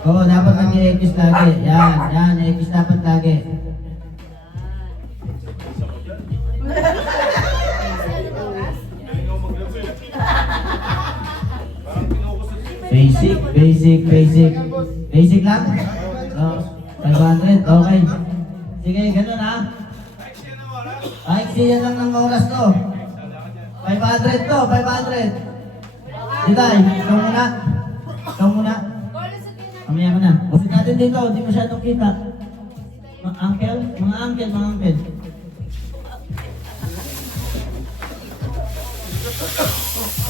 Oo, dapat nag-i-X lagi. Yan, X dapat lagi. Basic. Basic lang? Oh, 500, okay. Sige, ganun ha. Ay, siya lang ng oras to. 500 to, 500. Ditay, ikaw muna. Mamaya ka na. Busit natin dito, hindi masyadong kita. Mga uncle.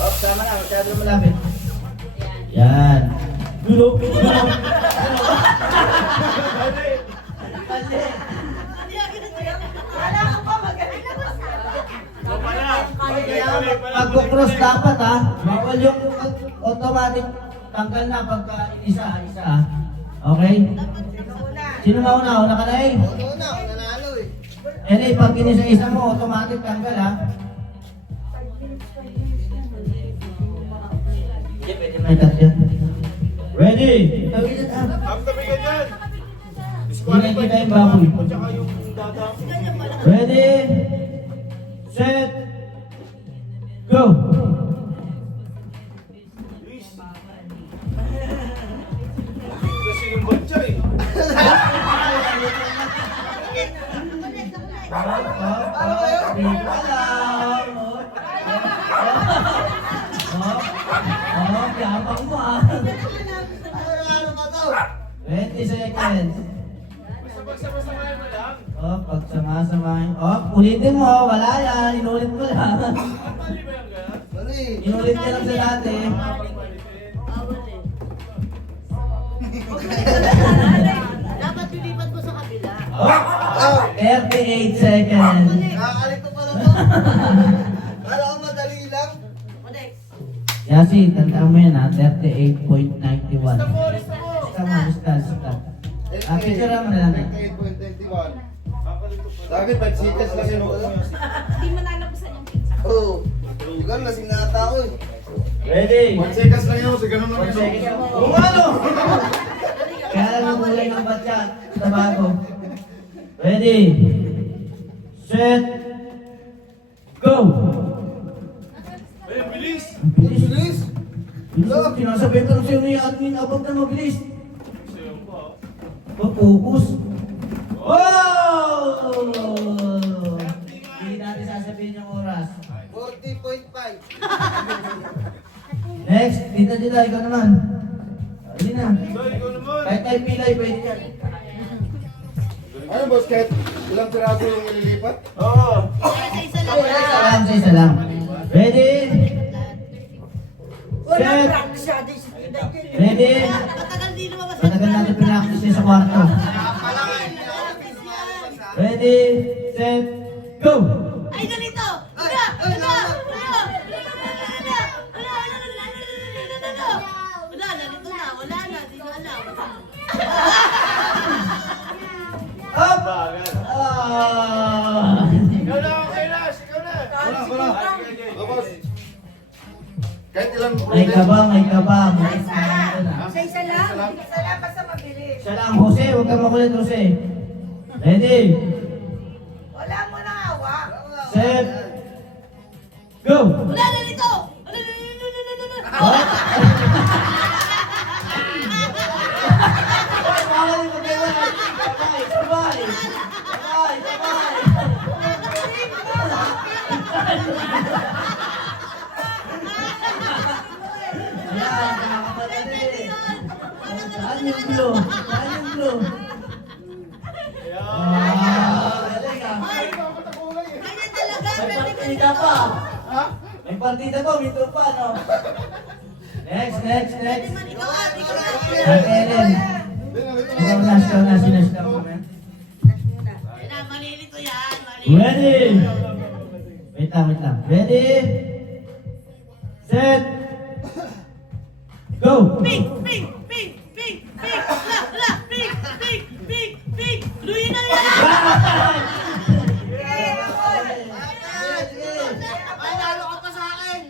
Oh, sama na, masyadong malapit. Yan. Dulo. Pag-cross dapat ha. Bawal yung automatic tanggal na pagka isa. Okay? Sino mauna? Una ka na eh. Una, nanalo eh. Eh, pag inisa-isa mo, automatic tanggal ha. Sige, pwede may tatyan. Ready? Ang tabi ka dyan. Hindi kita yung baboy. Tsaka yung dada. Ready? Set? Go! Luis. Kasi yung batya eh. Yabang mo ah. Ano ba to? 20 seconds. Basta-basta-basta mo lang. Oh, pagsama-samahin. Oh, ulitin mo. Wala yan. Inulit mo lang. Mali ba yung gano'n? Ano eh? Inulit ka lang sa dati. Dapat lilipat mo sa kabila. Oh, 38 seconds. Nakakalito pala to. Kala ko madali lang. Next. Yasi, tandaan mo yan ha. 38.91. Lista mo. Lista. Picture mo na lang. 38.21. Lagi 5 seconds lang yun. Hindi mo nalabasan yung pizza. Oo. Ikaw, lasing na ata ako eh. Ready? 1 seconds lang yun. Sige ganun lang 1 yun. second. Kung ano? Kaya lang yung kulay ng batya sa bago. Ready? Set? Go! Ay, ang bilis. Bilis. Bilis. Bilis. Sinasabihin ko lang sa'yo ni admin abang na mabilis. Sayo pa. Focus. Wow! Hindi natin sasabihin yung oras. 40.5. Next, dito, ikaw naman. Hindi na. Sorry, ikaw naman. Kahit may pilay, pwede yan. Ano boss, kahit ilang piraso yung ililipat? Oo. Sa isa lang. Ready? Set? Ready? Matagal din lumabas. Matagal natin pinaktis niya sa kwarto. Ready? Set? Go! Ay, ganito! Wala na, di ko alam. Up! Bagal. Ah! Ikaw na, okay na. Ikaw na. Wala. Oh, boss. Kahit ilang May kabang. Sa isa lang? Isa lang, basta mabilis. Siya lang, Jose. Huwag kang makulit, Jose. Ready? Wala mo na awa. Set? Go! Wala na nito! Saan yung blue? Ganyan talaga. May partida pa. May partida pa, may trupa, no? Next. Ikaw nga. Ate Ellen. Ikaw na, sinasya mo kami. Malilito yan. Malilito. Ready? Wait lang. Ready? Set? Go! Pig! Luyin na yan! Ay, lalo ka pa sa akin.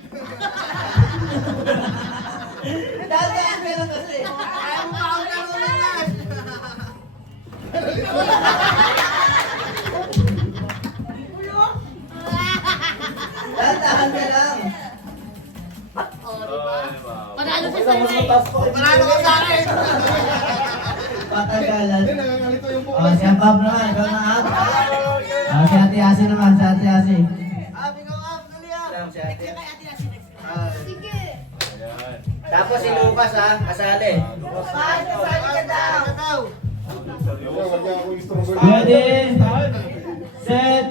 Dati, meron kasi. Ayaw mo pa ako laro Dahan ka lang. Panalo siya sa inay. Panalo ka sa akin! Patagalan. Hindi, nangangalito yung buko. Oh, si Abab naman, ikaw na Ab. Oh, si Ate Asi naman, si Ate Asi. Si Ate. Sige. Tapos si Lucas ha, kasali. Wag niya ako instrument. Ready, set,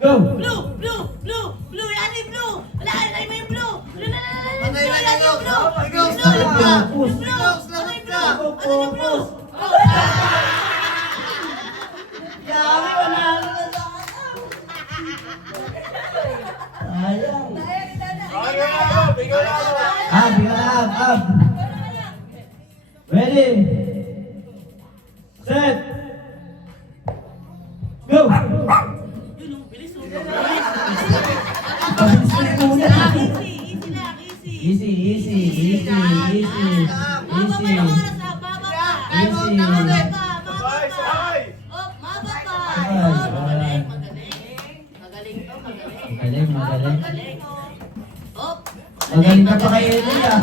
go! Blue, blue, blue, blue, yan yung blue. Wala, ay may blue. Blue na, blue, yan yung blue. Blue, blue, blue, blue. Ano yung blue? Ano yung blue? Yami, panalo na sa Ayang. Ikaw na ako. Ab, ikaw na Ab. Ready, set, go! Yun, ang bilis. Pabilis na yung una. Easy lang, easy. Easy, easy, easy, easy, Mababa easy. yung oras ha, mababa. Easy. Mababa, Sabay, mababa. sabay. Oh, mababa. Ay, Oh, magaling, magaling. Magaling to, magaling. Magaling, magaling. Magaling, oh. Oh, Magaling ka pa kay Eli ah.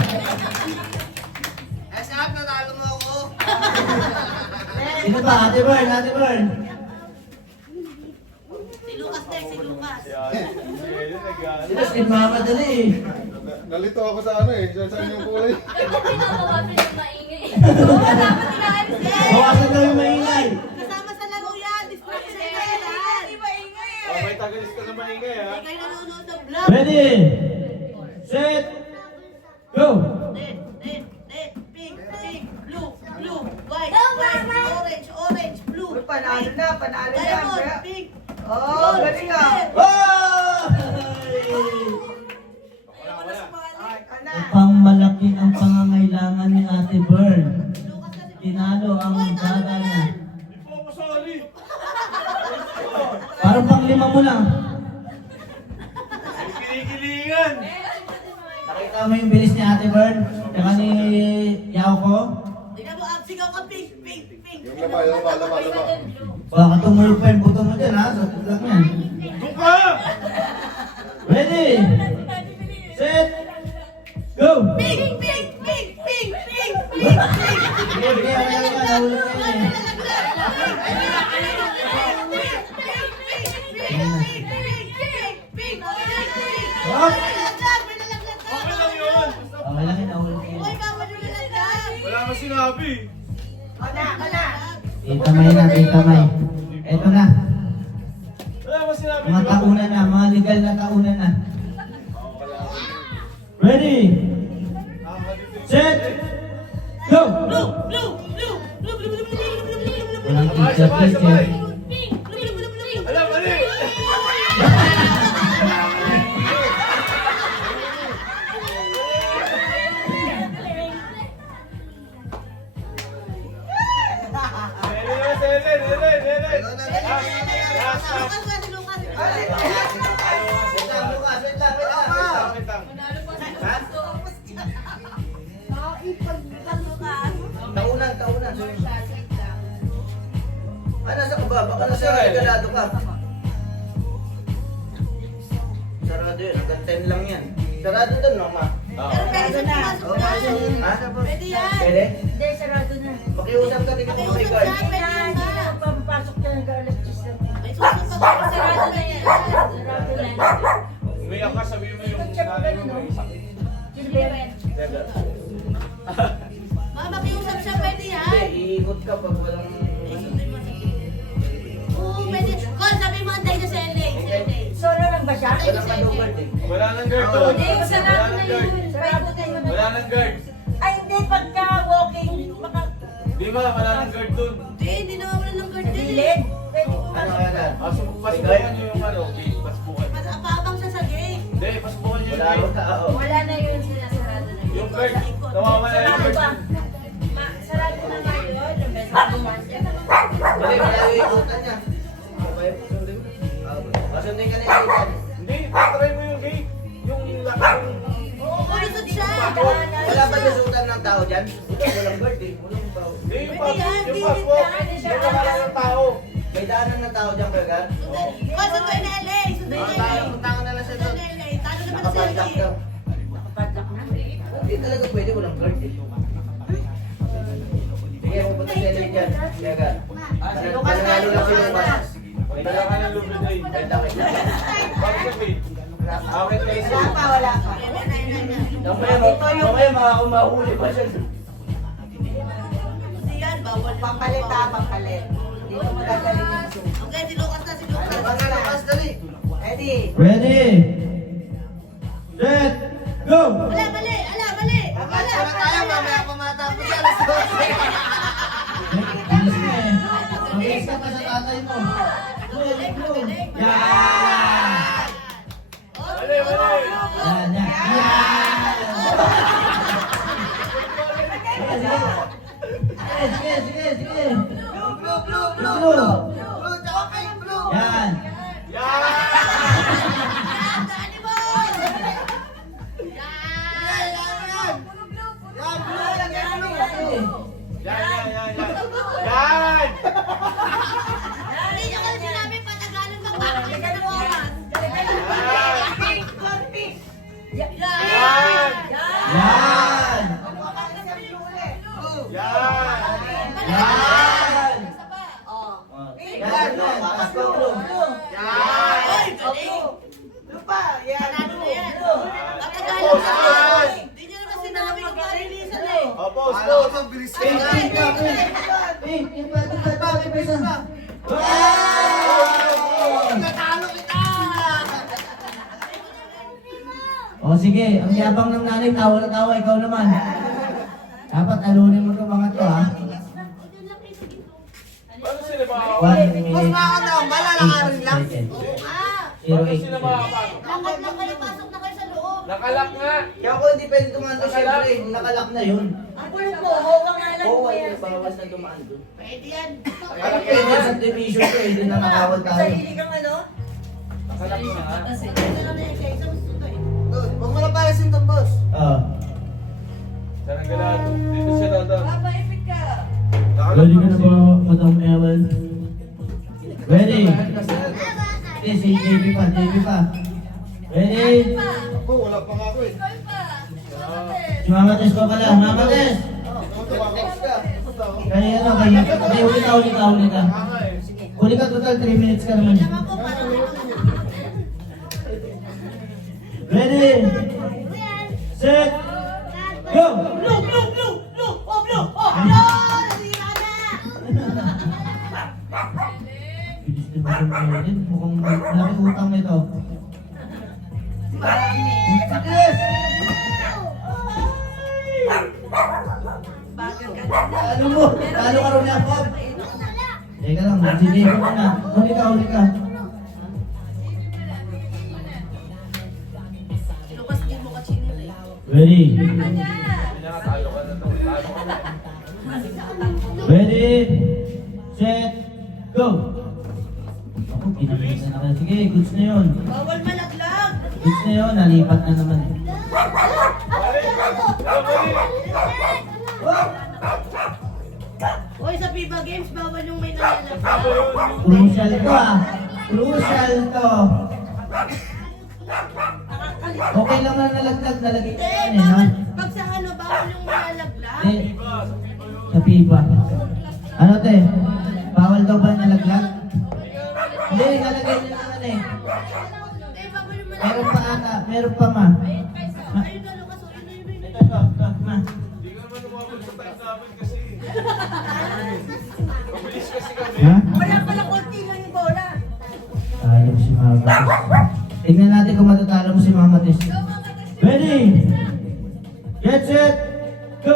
Sino ba? Ate Bern, Ate Bern. si Lucas din, si Lucas. Sino si Mama dali eh. Nalito ako sa ano eh. Saan yung kulay? Bawasan daw yung maingay. Kasama sa laro yan. Distraction na yan. Hindi maingay eh. May tagalis ka na maingay ha. Hindi kayo nanonood ng vlog. Ready, set, go! Red, red, red, pink, pink, blue, blue, white, white, orange, orange, blue. Panalo na, panalo na. Diamond, pink. Oh, galing ah. Oh! Ay, kana. Upang malaki ang pangangailangan ni Ate Bern. Tinalo ang bata niya. Hindi po ako sali. Parang pang lima mo lang. Kinikilingan. Nakita mo yung bilis ni Ate Bern? Tsaka ni Yauko? Tingnan mo, sigaw ka, pink, pink, pink. Yung laba. Baka tumulog pa yung buto mo dyan ha, sa vlog yan. Doon ka! Ready, set, go! Pink, pink, pink, pink, pink, pink, pink. Hindi, wala ka, nahulog ka yun eh. Up! Okay lang yun. Okay lang yun, nahulog ka yun. Wala kang sinabi. Kana, kana. Itamay na, itamay. Eto na, Wala kang sinabi. mga tauna na, mga legal na tauna na. Ready, set, go! Walang teacher, Sabay, sabay. teacher. Alam, mali. Taunan. Nasa ka ba? Baka nasa regalado ka. Sarado yun, hanggang 10 lang yan. Sarado doon, no, ma? Pwede yan. Pwede? Hindi, sarado na. Makiusap ka, tingin mo Makiusap regard. ka, pwede yan. Papasok ka ng alas 10 na. May susunod pa sa sarado na yan. Sarado na. Umiyak ka, sabihin mo yung nanay mo may sakit. Sino ba yan? Makiusap siya, pwede yan. Hindi, iikot ka pag walang... Oo, pwede. Call, sabi mo, antay na sa LA. Sa LA. Solo lang ba siya? Walang manubad eh. Wala nang guard doon. Hindi, Wala sarado nang na guard. yun. Sarado na yun. Wala nang guard. Ay, hindi, pagka walking, baka Di ba? Wala nang guard doon. Hindi naman wala ng guard din. gilid. Pwede mo Ano kaya na? Pasbukan nyo yung ano. Okay, pasbukan. Paabang siya sa gate. Hindi, pasbukan nyo yung Wala akong gate. tao. Wala na yun sila, sarado na yun. Yung guard. Nawawala yung Sarado guard. ba? Sarado na nga yun. Yung best of the ones. Mali, wala yung ikutan niya. Okay, sundin mo. Pasundin ka na yung ikutan. Hindi, tatry mo yung gate. Yung lock. Oo, lusot siya. Wala ba lusutan ng tao dyan? Ito, walang guard eh. Walang tao. Hindi, yung Pwede yan, yung di passport. kita, hindi siya Yung wala ng tao. May daanan ng tao dyan, Kuya Gar? Sunduin na LA! Sunduin na LA! Punta na lang siya doon. Sunduin na LA! Talo naman sa Nakapadlock LA! daw. Nakapadlock na. Hindi talaga pwede, walang guard eh. Sige, pupunta sa LA dyan. Kuya Gar. Panalo lang sa lumabas. Dala ka ng lubricate. Bakit sabi? Akin na isa. Wala pa. Mamaya mahuli pa siya. Kasi yan, bawal. Pampalit ha, pampalit. Hindi ko magagaling yung Zoom. Okay, si Lucas na, si Lucas. Lukas, dali. Ready? Ready? Set! Go! Wala, mali! Ala, mali! Match na tayo, mamaya pa matapos yan. Alas 12. Bilis ka eh. Mabilis ka pa sa tatay mo. Go! Go! Yan! Mali, mali. Yan! Yan! Yan! Sige, sige, sige! Blue, blue, blue, Blue! blue, tsaka pink, blue. Yan! Yan! Dali mo! Yan, blue, lagyan blue. Yan, yan, yan, yan. Yan! Hindi niyo kasi sinabi patagalan ng bakit sa oras. Yan! Yan! Yan! Yan! Oh. Yan! Papas ko, Blue. Yan! Ay, galing! Lupa, yan. Panalo na yan. Patagalan Opo, sa saan? oras. Hindi niyo naman sinabi kung parilisan eh. Opo, Kala slow. ko sa bilis ka Eh, na. eh, Natalo kita! O sige, ang yabang ng nanay, tawa na tawa, ikaw naman. Dapat talunin mo itong mga to, ha? Paano sila makakapasok? 1 minute. Mas makakataon, malalakarin lang. seconds. Ah, 0.8 Paano sila makakapasok? lakad lang kayo, pasok na kayo sa loob. Nakalak nga. Kaya kung hindi pwede tumando, syempre, nakalak na yun. Ang kulit mo, hawa nga lang Oo, mo ay, yan. bawas na tumando. Pwede yan. Nakalak Kaya nga. sa division ko, hindi na makawal tayo. Sarili kang ano? Nakalak nga. Pwede na yan siya, isang sundo eh. Huwag mo na palasin itong boss. Oo. Sarang ganado. Dito siya dadaan. Papaipit ka. Ready ka na ba, Madam Ellen? Ready? Hindi, si JB pa, JB pa. Ready? Ako, wala pa nga ako eh. Si Mama Tess ko pala, Mama Tess! Kaya ano, kaya, kaya huli ka, huli ka, huli ka. Tama eh. Huli ka, total 3 minutes ka naman. Alam ako, parang Ready? Set! Go! Blue, blue, blue, blue, oh, blue, oh, blue! Nasira na! Bilis din ba itong Ellen? Mukhang malaki utang nito. Bilis! Ano mo? Talo ka rin ako. Teka lang, nagsidibo ko na. Huli ka, huli ka. Si Lucas, di mo kachino eh. Ready? Hindi niya nga talo ka na to. Talo ka na. Ready? Set! Go! Ako, pinakita na ka. Sige, goods na yun. Bawal malaglag! Goods na yun, nalipat na naman. Hoy, sa FIBA Games, bawal yung may nalalaglag. Crucial to ah. Crucial to. Okay lang na nalaglag, nalagay Hindi, na yan eh, ha? bawal. Pag sa ano, bawal yung malalaglag. Eh, sa pipa. Ano te? Bawal daw ba nalaglag? Hindi, nalagay na naman eh. Hindi, bawal yung Meron malalaglag. pa ata, meron pa ma. Ayun na, Lucas, oh, yun, yun, yun. Ito, ma. Hindi ka naman umabot sa time namin kasi. Mabilis kasi kami. Ha? Wala pala konti lang yung bola. Talo si Mama Tis. Tingnan natin kung matatalo mo si Mama Tis. Ready? Get set! Go!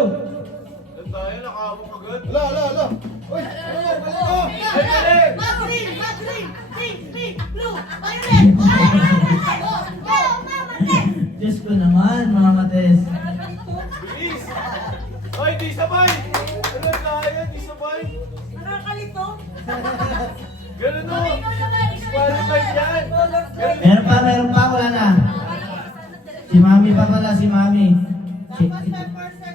Doon tayo, nakahawak agad. Ala. Uy, balik ko. Ay, mali! Mag green, mag green, green, green, blue, violet, oh, Mama Tess. Diyos ko naman, Mama Tis. Bilis! Ay, di sabay! Ano kaya? Di sabay! Nakakalito. Ganun o! Disqualified yan! Meron pa, wala na. Si Mami pa pala, si Mami.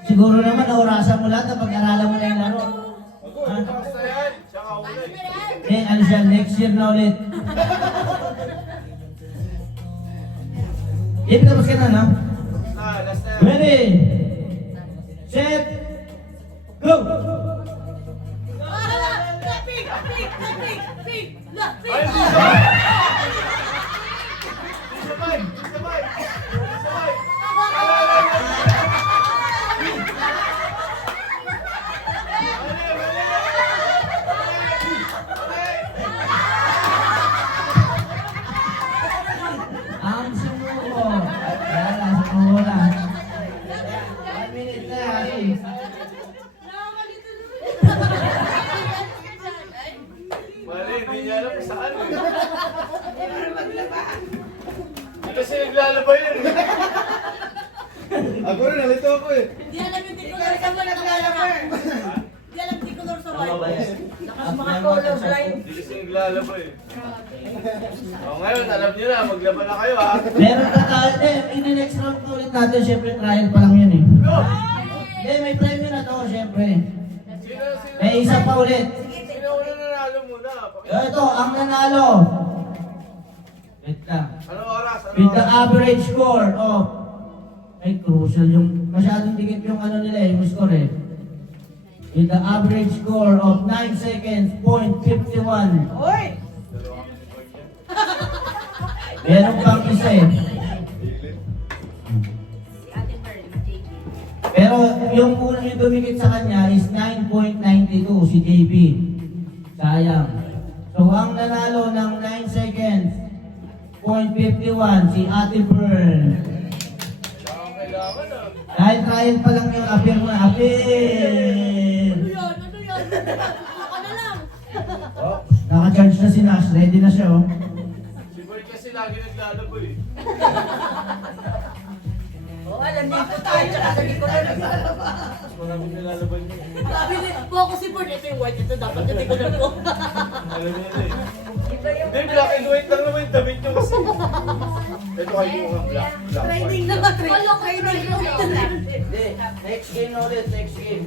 Si Siguro naman naurasan mo lahat na pag-aralan mo na yung laro. Ha? Basta yan. Siya ka uli. Eh, ano siya, next year na ulit. Tapos ka na, no? Last na yan. Ready? Set? Go! Ay, di sabay! Di sabay! Di sabay! Di sabay! Ang sumuko. Wala, sumuko na. 1 minute na, Ate. Mali, hindi niya alam kung saan. Hindi kasi naglalaba yun. Ako rin, nalito ako eh. Di alam yung tikulor sa mga naglalaba. Di alam tikulor sa Tama ba mga. yan? Lakas mga color blind. Hindi kasi naglalaba eh. O ngayon, alam niyo na, maglaba na kayo ha. Meron ka tayo. In-next round ko ulit natin. Siyempre, trial pa lang yun eh. May premyo na to, siyempre. Sino? May isa pa ulit. Sino una nanalo muna? Ito, ang nanalo. Wait lang. Ano oras? Ano With the oras? average score of... Ay, crucial yung... Masyadong dikit yung ano nila eh, yung score eh. With the average score of 9 seconds, .51. Oy! Meron pang isa eh. Si Ate Pearl, JP. Pero yung una yung dumikit sa kanya is 9.92 si JP. Sayang. So ang nanalo ng 9 seconds, .51 si Ate Pearl. Kailangan ah. Dahil trial pa lang yung appear mo. Appear! Ano yan? Ano yan? Ako na lang. Oh, naka-charge na si Nash. Ready na siya oh. Si Bert kasi lagi naglalaba eh. Oh, alam niyo po tayo. Nasa likod na naglalaba. Maraming nilalaban niya. Sabi ni, focus si Ford. Ito yung white. Ito dapat yung tikulor ko. Alam niya na eh. Iba yung... Hindi, black and white lang naman yung damit niyo kasi. Ito kayo yung mga black. Black Training white. na ba? Training. Hindi. Next game na ulit. Next game.